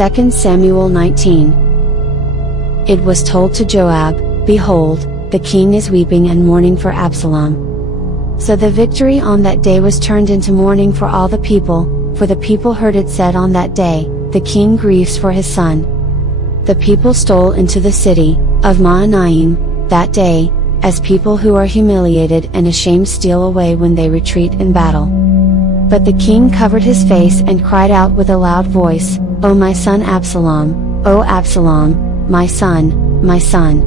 2 Samuel 19. It was told to Joab, "Behold, the king is weeping and mourning for Absalom." So the victory on that day was turned into mourning for all the people, for the people heard it said on that day, "The king grieves for his son." The people stole into the city of Mahanaim that day, as people who are humiliated and ashamed steal away when they retreat in battle. But the king covered his face and cried out with a loud voice, "O my son Absalom, O Absalom, my son, my son."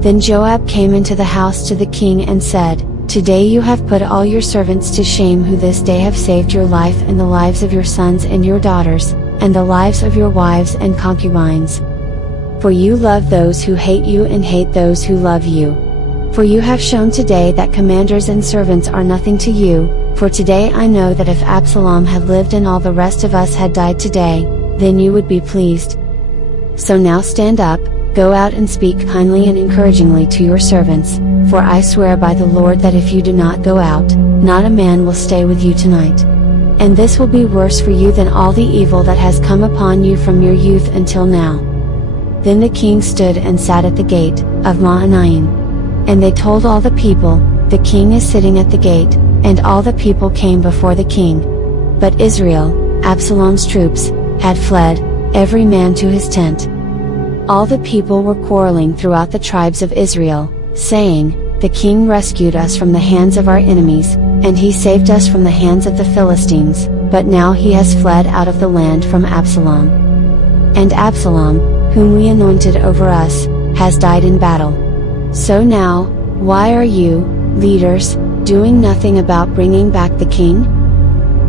Then Joab came into the house to the king and said, "Today you have put all your servants to shame who this day have saved your life and the lives of your sons and your daughters, and the lives of your wives and concubines. For you love those who hate you and hate those who love you. For you have shown today that commanders and servants are nothing to you, for today I know that if Absalom had lived and all the rest of us had died today, then you would be pleased. So now stand up, go out and speak kindly and encouragingly to your servants, for I swear by the Lord that if you do not go out, not a man will stay with you tonight. And this will be worse for you than all the evil that has come upon you from your youth until now." Then the king stood and sat at the gate of Mahanaim. And they told all the people, "The king is sitting at the gate," and all the people came before the king. But Israel, Absalom's troops, had fled, every man to his tent. All the people were quarreling throughout the tribes of Israel, saying, "The king rescued us from the hands of our enemies, and he saved us from the hands of the Philistines, but now he has fled out of the land from Absalom. And Absalom, whom we anointed over us, has died in battle. So now, why are you, leaders, doing nothing about bringing back the king?"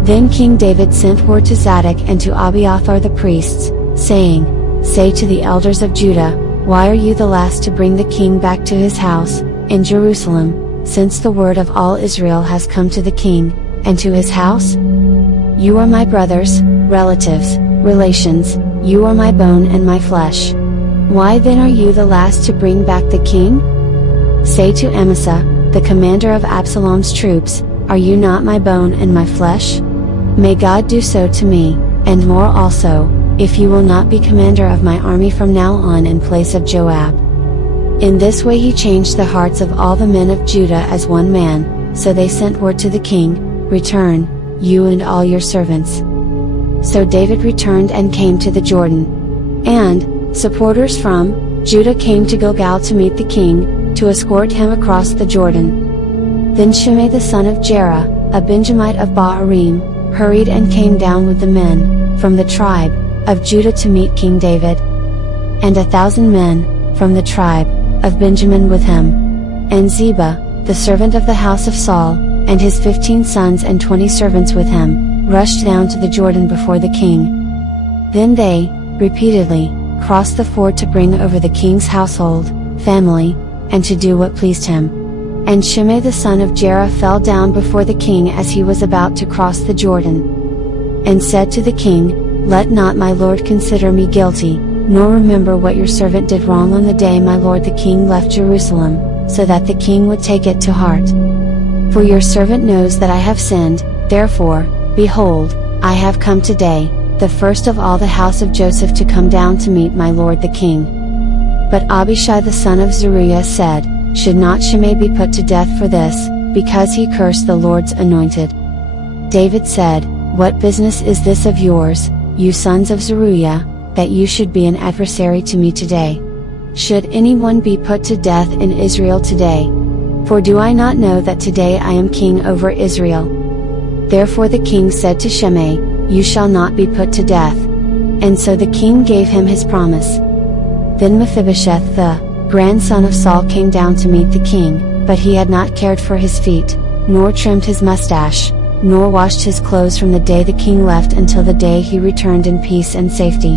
Then King David sent word to Zadok and to Abiathar the priests, saying, "Say to the elders of Judah, why are you the last to bring the king back to his house, in Jerusalem, since the word of all Israel has come to the king, and to his house? You are my brothers, relatives, relations, you are my bone and my flesh. Why then are you the last to bring back the king? Say to Amasa, the commander of Absalom's troops, are you not my bone and my flesh? May God do so to me, and more also, if you will not be commander of my army from now on in place of Joab." In this way he changed the hearts of all the men of Judah as one man, so they sent word to the king, "Return, you and all your servants." So David returned and came to the Jordan. And, supporters from Judah came to Gilgal to meet the king, to escort him across the Jordan. Then Shimei the son of Gera, a Benjamite of Bahurim, hurried and came down with the men, from the tribe of Judah to meet King David. And 1,000 men, from the tribe of Benjamin with him. And Ziba, the servant of the house of Saul, and his 15 sons and 20 servants with him, rushed down to the Jordan before the king. Then they, repeatedly, crossed the ford to bring over the king's household, family, and to do what pleased him. And Shimei the son of Gera fell down before the king as he was about to cross the Jordan, and said to the king, "Let not my lord consider me guilty, nor remember what your servant did wrong on the day my lord the king left Jerusalem, so that the king would take it to heart. For your servant knows that I have sinned, therefore, behold, I have come today, the first of all the house of Joseph to come down to meet my lord the king." But Abishai the son of Zeruiah said, "Should not Shimei be put to death for this, because he cursed the Lord's anointed?" David said, "What business is this of yours, you sons of Zeruiah, that you should be an adversary to me today? Should anyone be put to death in Israel today? For do I not know that today I am king over Israel?" Therefore the king said to Shimei, "You shall not be put to death." And so the king gave him his promise. Then Mephibosheth the grandson of Saul came down to meet the king, but he had not cared for his feet, nor trimmed his mustache, nor washed his clothes from the day the king left until the day he returned in peace and safety.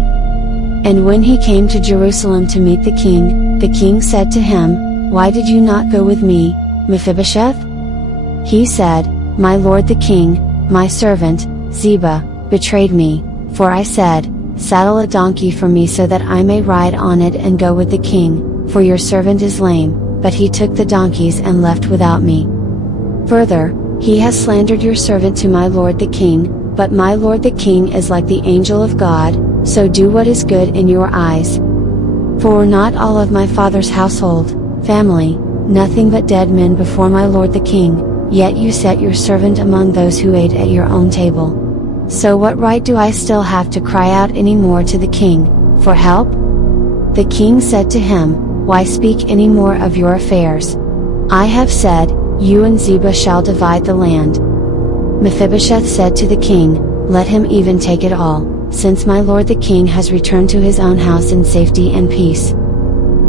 And when he came to Jerusalem to meet the king said to him, "Why did you not go with me, Mephibosheth?" He said, "My lord the king, my servant, Ziba, betrayed me, for I said, 'Saddle a donkey for me so that I may ride on it and go with the king, for your servant is lame,' but he took the donkeys and left without me. Further, he has slandered your servant to my lord the king, but my lord the king is like the angel of God, so do what is good in your eyes. For were not all of my father's household, family, nothing but dead men before my lord the king, yet you set your servant among those who ate at your own table. So what right do I still have to cry out any more to the king, for help? The king said to him, Why speak any more of your affairs? I have said, you and Ziba shall divide the land. Mephibosheth said to the king, Let him even take it all, since my lord the king has returned to his own house in safety and peace.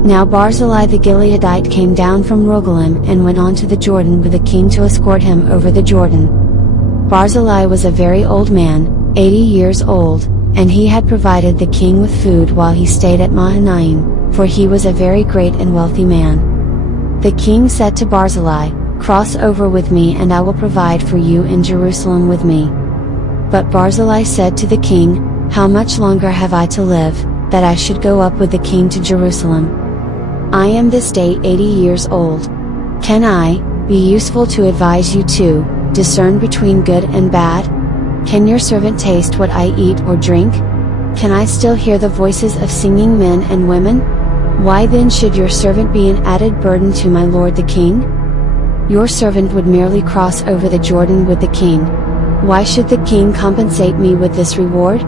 Now Barzillai the Gileadite came down from Rogelim and went on to the Jordan with the king to escort him over the Jordan. Barzillai was a very old man, 80 years old, and he had provided the king with food while he stayed at Mahanaim, for he was a very great and wealthy man. The king said to Barzillai, Cross over with me and I will provide for you in Jerusalem with me. But Barzillai said to the king, How much longer have I to live, that I should go up with the king to Jerusalem? I am this day 80 years old. Can I be useful to advise you to discern between good and bad? Can your servant taste what I eat or drink? Can I still hear the voices of singing men and women? Why then should your servant be an added burden to my lord the king? Your servant would merely cross over the Jordan with the king. Why should the king compensate me with this reward?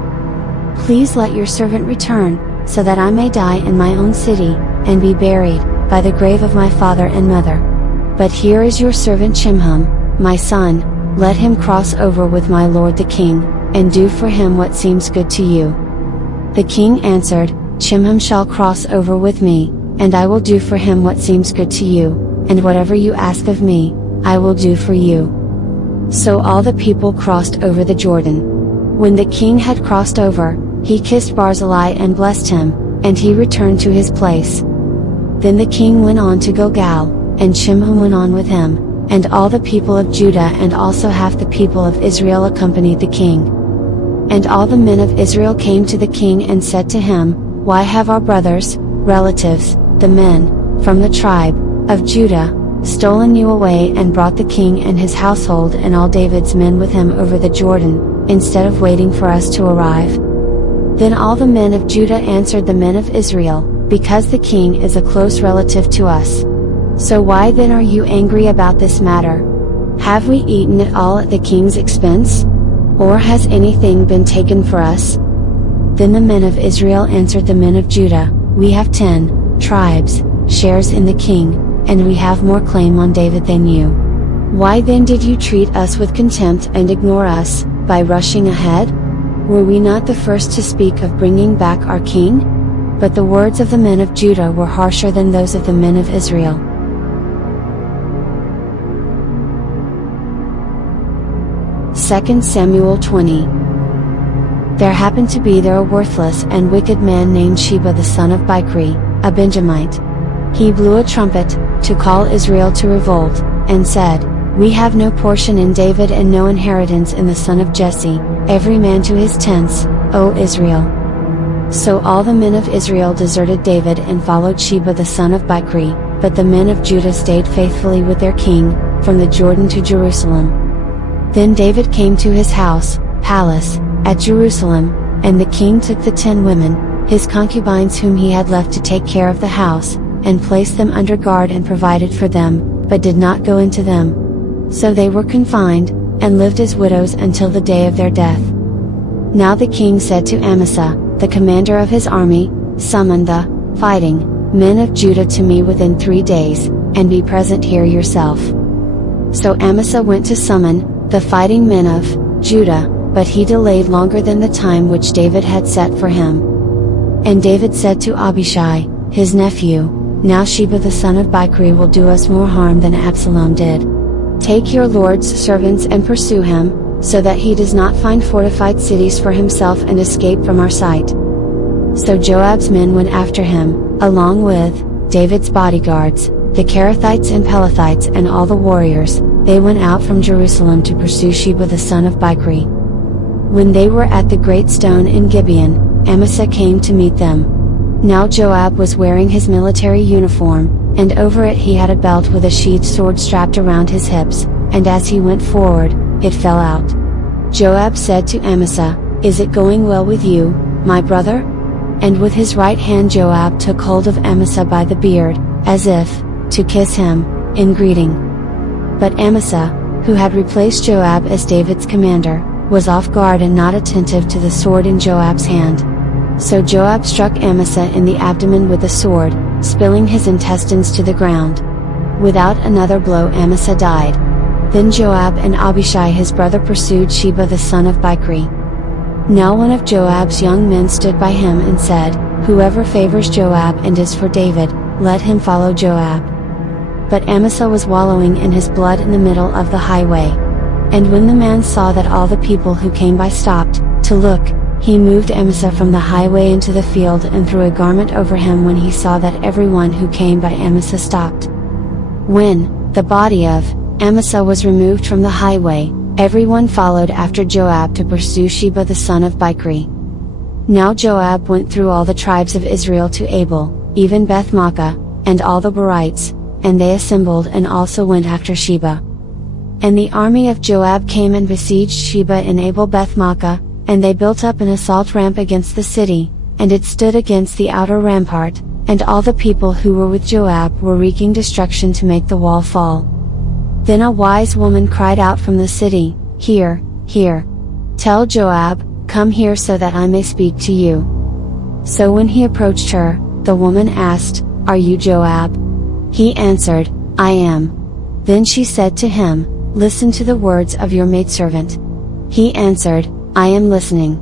Please let your servant return, so that I may die in my own city, and be buried by the grave of my father and mother. But here is your servant Chimham, my son, let him cross over with my lord the king, and do for him what seems good to you. The king answered, Chimham shall cross over with me, and I will do for him what seems good to you, and whatever you ask of me, I will do for you. So all the people crossed over the Jordan. When the king had crossed over, he kissed Barzillai and blessed him, and he returned to his place. Then the king went on to Gilgal, and Chimham went on with him, and all the people of Judah and also half the people of Israel accompanied the king. And all the men of Israel came to the king and said to him, Why have our brothers, relatives, the men, from the tribe of Judah, stolen you away and brought the king and his household and all David's men with him over the Jordan, instead of waiting for us to arrive? Then all the men of Judah answered the men of Israel, Because the king is a close relative to us. So why then are you angry about this matter? Have we eaten it all at the king's expense? Or has anything been taken for us? Then the men of Israel answered the men of Judah, We have 10 tribes, shares in the king, and we have more claim on David than you. Why then did you treat us with contempt and ignore us, by rushing ahead? Were we not the first to speak of bringing back our king? But the words of the men of Judah were harsher than those of the men of Israel. 2 Samuel 20. There happened to be there a worthless and wicked man named Sheba the son of Bichri, a Benjamite. He blew a trumpet, to call Israel to revolt, and said, We have no portion in David and no inheritance in the son of Jesse, every man to his tents, O Israel. So all the men of Israel deserted David and followed Sheba the son of Bichri, but the men of Judah stayed faithfully with their king, from the Jordan to Jerusalem. Then David came to his house, palace, at Jerusalem, and the king took the 10 women, his concubines whom he had left to take care of the house, and placed them under guard and provided for them, but did not go into them. So they were confined, and lived as widows until the day of their death. Now the king said to Amasa, the commander of his army, Summon the fighting men of Judah to me within 3 days, and be present here yourself. So Amasa went to summon the fighting men of Judah, but he delayed longer than the time which David had set for him. And David said to Abishai, his nephew, Now Sheba the son of Bichri will do us more harm than Absalom did. Take your lord's servants and pursue him, so that he does not find fortified cities for himself and escape from our sight. So Joab's men went after him, along with David's bodyguards, the Kerethites and Pelethites and all the warriors. They went out from Jerusalem to pursue Sheba the son of Bichri. When they were at the great stone in Gibeon, Amasa came to meet them. Now Joab was wearing his military uniform, and over it he had a belt with a sheathed sword strapped around his hips, and as he went forward, it fell out. Joab said to Amasa, Is it going well with you, my brother?" And with his right hand Joab took hold of Amasa by the beard, as if to kiss him in greeting. But Amasa, who had replaced Joab as David's commander, was off guard and not attentive to the sword in Joab's hand. So Joab struck Amasa in the abdomen with the sword, spilling his intestines to the ground. Without another blow Amasa died. Then Joab and Abishai his brother pursued Sheba the son of Bichri. Now one of Joab's young men stood by him and said, "Whoever favors Joab and is for David, let him follow Joab." But Amasa was wallowing in his blood in the middle of the highway. And when the man saw that all the people who came by stopped to look, he moved Amasa from the highway into the field and threw a garment over him when he saw that everyone who came by Amasa stopped. When the body of Amasa was removed from the highway, everyone followed after Joab to pursue Sheba the son of Bichri. Now Joab went through all the tribes of Israel to Abel, even Beth-maachah, and all the Berites, and they assembled and also went after Sheba. And the army of Joab came and besieged Sheba in Abel Beth-maachah, and they built up an assault ramp against the city, and it stood against the outer rampart, and all the people who were with Joab were wreaking destruction to make the wall fall. Then a wise woman cried out from the city, "Here, here! Tell Joab, come here so that I may speak to you." So when he approached her, the woman asked, "Are you Joab?" He answered, "I am." Then she said to him, "Listen to the words of your maidservant." He answered, "I am listening."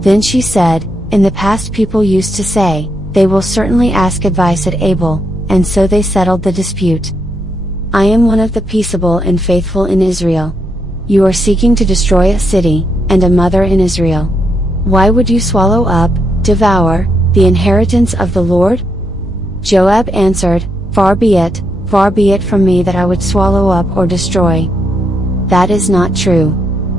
Then she said, "In the past people used to say, they will certainly ask advice at Abel, and so they settled the dispute. I am one of the peaceable and faithful in Israel. You are seeking to destroy a city, and a mother in Israel. Why would you swallow up, devour, the inheritance of the Lord?" Joab answered, far be it from me that I would swallow up or destroy. That is not true.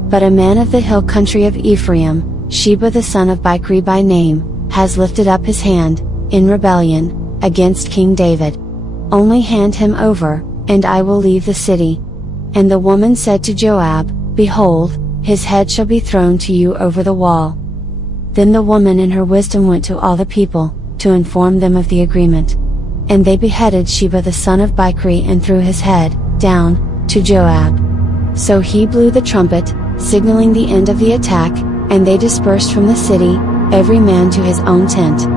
But a man of the hill country of Ephraim, Sheba the son of Bichri by name, has lifted up his hand, in rebellion, against King David. Only hand him over, and I will leave the city. And the woman said to Joab, "Behold, his head shall be thrown to you over the wall." Then the woman in her wisdom went to all the people, to inform them of the agreement. And they beheaded Sheba the son of Bichri and threw his head, down, to Joab. So he blew the trumpet, signaling the end of the attack, and they dispersed from the city, every man to his own tent.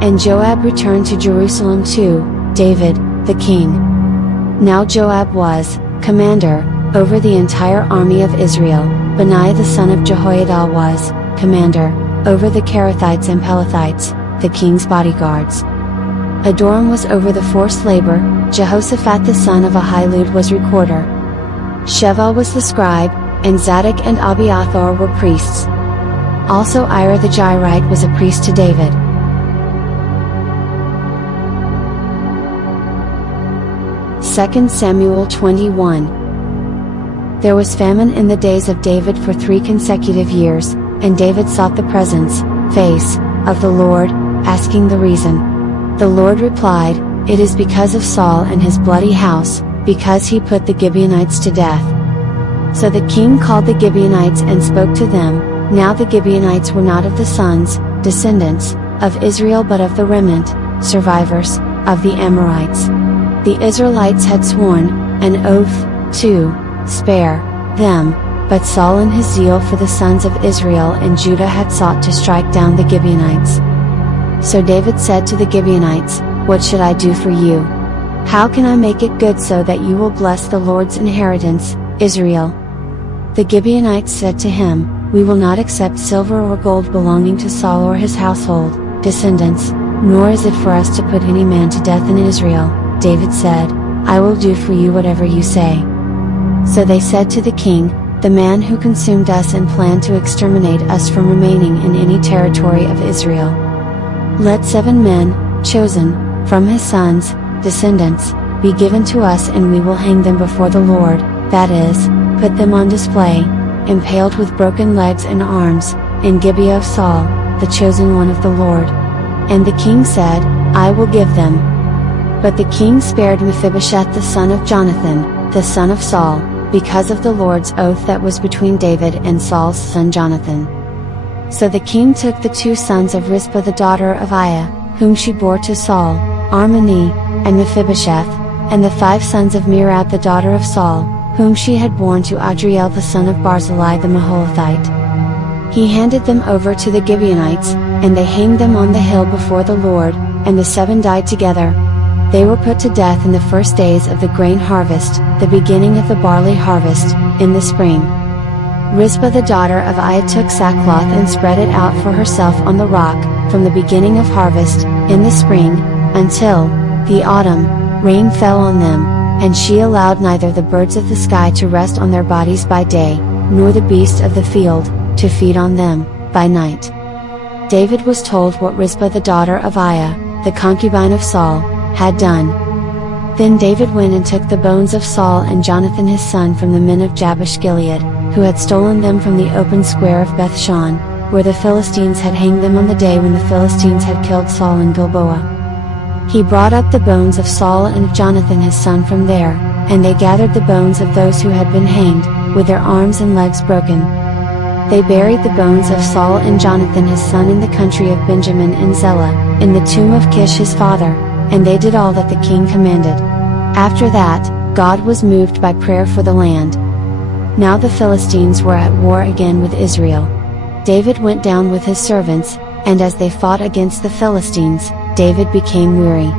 And Joab returned to Jerusalem to David, the king. Now Joab was commander over the entire army of Israel, Benaiah the son of Jehoiada was commander over the Kerethites and Pelethites, the king's bodyguards. Adoram was over the forced labor, Jehoshaphat the son of Ahilud was recorder. Sheva was the scribe, and Zadok and Abiathar were priests. Also Ira the Jairite was a priest to David. Second Samuel 21. There was famine in the days of David for 3 consecutive years, and David sought the face of the Lord, asking the reason. The Lord replied, "It is because of Saul and his bloody house, because he put the Gibeonites to death." So the king called the Gibeonites and spoke to them. Now the Gibeonites were not of the sons, descendants, of Israel but of the remnant, survivors, of the Amorites. The Israelites had sworn an oath to spare them, but Saul in his zeal for the sons of Israel and Judah had sought to strike down the Gibeonites. So David said to the Gibeonites, "What should I do for you? How can I make it good so that you will bless the Lord's inheritance, Israel?" The Gibeonites said to him, "We will not accept silver or gold belonging to Saul or his household, descendants, nor is it for us to put any man to death in Israel." David said, "I will do for you whatever you say." So they said to the king, "The man who consumed us and planned to exterminate us from remaining in any territory of Israel. Let 7 men, chosen, from his sons, descendants, be given to us and we will hang them before the Lord, that is, put them on display, impaled with broken legs and arms, in Gibeah of Saul, the chosen one of the Lord." And the king said, "I will give them." But the king spared Mephibosheth the son of Jonathan, the son of Saul, because of the Lord's oath that was between David and Saul's son Jonathan. So the king took the 2 sons of Rizpah the daughter of Aiah, whom she bore to Saul, Armoni, and Mephibosheth, and the 5 sons of Merab the daughter of Saul, whom she had borne to Adriel the son of Barzillai the Maholathite. He handed them over to the Gibeonites, and they hanged them on the hill before the Lord, and the 7 died together. They were put to death in the first days of the grain harvest, the beginning of the barley harvest, in the spring. Rizpah the daughter of Aiah took sackcloth and spread it out for herself on the rock, from the beginning of harvest, in the spring, until the autumn rain fell on them, and she allowed neither the birds of the sky to rest on their bodies by day, nor the beasts of the field to feed on them by night. David was told what Rizpah the daughter of Aiah, the concubine of Saul, had done. Then David went and took the bones of Saul and Jonathan his son from the men of Jabesh Gilead, who had stolen them from the open square of Bethshan, where the Philistines had hanged them on the day when the Philistines had killed Saul in Gilboa. He brought up the bones of Saul and of Jonathan his son from there, and they gathered the bones of those who had been hanged, with their arms and legs broken. They buried the bones of Saul and Jonathan his son in the country of Benjamin in Zelah, in the tomb of Kish his father, and they did all that the king commanded. After that, God was moved by prayer for the land. Now the Philistines were at war again with Israel. David went down with his servants, and as they fought against the Philistines, David became weary.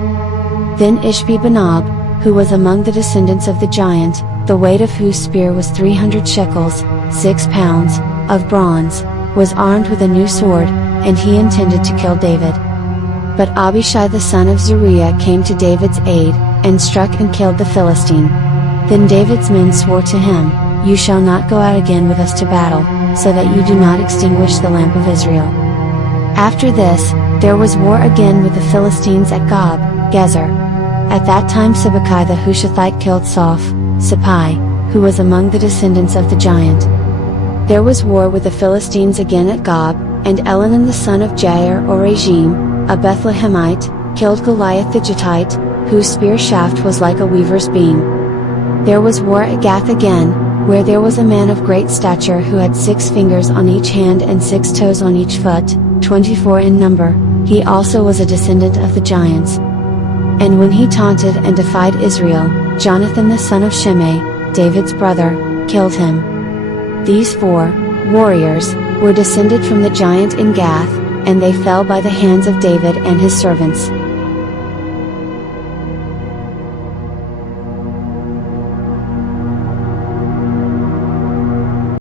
Then Ishbi-Benob, who was among the descendants of the giant, the weight of whose spear was 300 shekels, 6 pounds, of bronze, was armed with a new sword, and he intended to kill David. But Abishai the son of Zeruiah came to David's aid, and struck and killed the Philistine. Then David's men swore to him, "You shall not go out again with us to battle, so that you do not extinguish the lamp of Israel." After this, there was war again with the Philistines at Gob, Gezer. At that time Sibbecai the Hushathite killed Sippai, who was among the descendants of the giant. There was war with the Philistines again at Gob, and Elhanan the son of Jair or Regim, a Bethlehemite, killed Goliath the Gittite, whose spear shaft was like a weaver's beam. There was war at Gath again, where there was a man of great stature who had 6 fingers on each hand and 6 toes on each foot, 24 in number. He also was a descendant of the giants. And when he taunted and defied Israel, Jonathan the son of Shimei, David's brother, killed him. These 4 warriors were descended from the giant in Gath, and they fell by the hands of David and his servants.